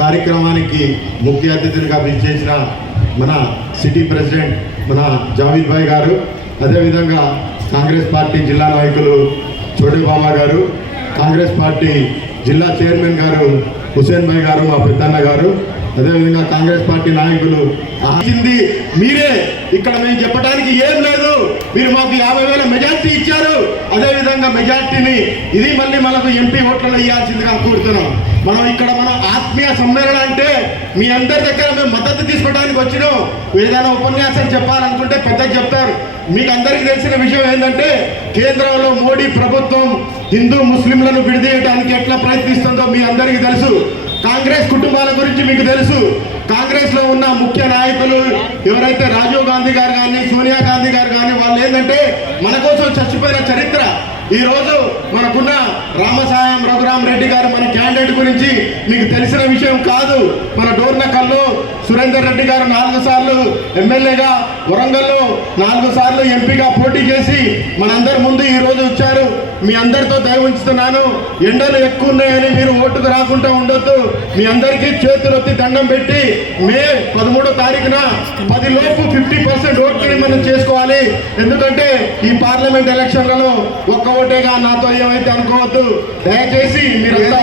కార్యక్రమానికి ముఖ్య అతిథులుగా విచ్చేసిన మన సిటీ ప్రెసిడెంట్ మన జావీద్ భాయ్ గారు, అదేవిధంగా కాంగ్రెస్ పార్టీ జిల్లా నాయకులు చోటు బాబా గారు, కాంగ్రెస్ పార్టీ జిల్లా చైర్మన్ గారు హుసేన్ భాయ్ గారు, మా పెద్దన్న గారు, అదేవిధంగా కాంగ్రెస్ పార్టీ నాయకులు ఆచింది మీరే. ఇక్కడ మేము చెప్పడానికి ఏం లేదు, మీరు మాకు 50,000 మెజార్టీ ఇచ్చారు. అదేవిధంగా మెజార్టీని ఇది మళ్ళీ మనకు ఎంపీ ఓట్లలో ఇవ్వాల్సిందిగా కోరుతున్నాం. మనం ఇక్కడ మనం ఆత్మీయ సమ్మేళన అంటే మీ అందరి దగ్గర మేము మద్దతు తీసుకోవడానికి వచ్చినాం. ఏదైనా ఉపన్యాసం చెప్పాలనుకుంటే పెద్దగా చెప్తారు. మీకు అందరికీ తెలిసిన విషయం ఏంటంటే కేంద్రంలో మోడీ ప్రభుత్వం హిందూ ముస్లింలను విడదీయడానికి ఎట్లా ప్రయత్నిస్తుందో మీ అందరికీ తెలుసు. కాంగ్రెస్ కుటుంబాల గురించి మీకు తెలుసు. కాంగ్రెస్ లో ఉన్న ముఖ్య నాయకులు ఎవరైతే రాజీవ్ గాంధీ గారు కానీ సోనియా గాంధీ గారు కానీ వాళ్ళు ఏంటంటే మన కోసం చచ్చిపోయిన చరిత్ర. ఈ రోజు మనకున్న రామసాయం రఘురామ్ రెడ్డి గారు మన క్యాండిడేట్ గురించి మీకు తెలిసిన విషయం కాదు. మన డోర్నకల్లో సురేందర్ రెడ్డి గారు 4 సార్లు ఎమ్మెల్యేగా, వరంగల్లో 4 సార్లు ఎంపీగా పోటీ చేసి మనందరి ముందు ఈ రోజు వచ్చారు. మీ అందరితో దయ ఉంచుతున్నాను. ఎండలు ఎక్కువ ఉన్నాయని మీరు ఓటుకు రాకుండా ఉండొద్దు. మీ అందరికీ చేతులెత్తి దండం పెట్టి మే 13వ తారీఖున 10 లోపు 50% ఓట్లని మనం చేసుకోవాలి. ఎందుకంటే ఈ పార్లమెంట్ ఎలక్షన్లలో ఒక్క ఓటేగా నాతో ఏమైతే అనుకోవద్దు. దయచేసి మీరంతా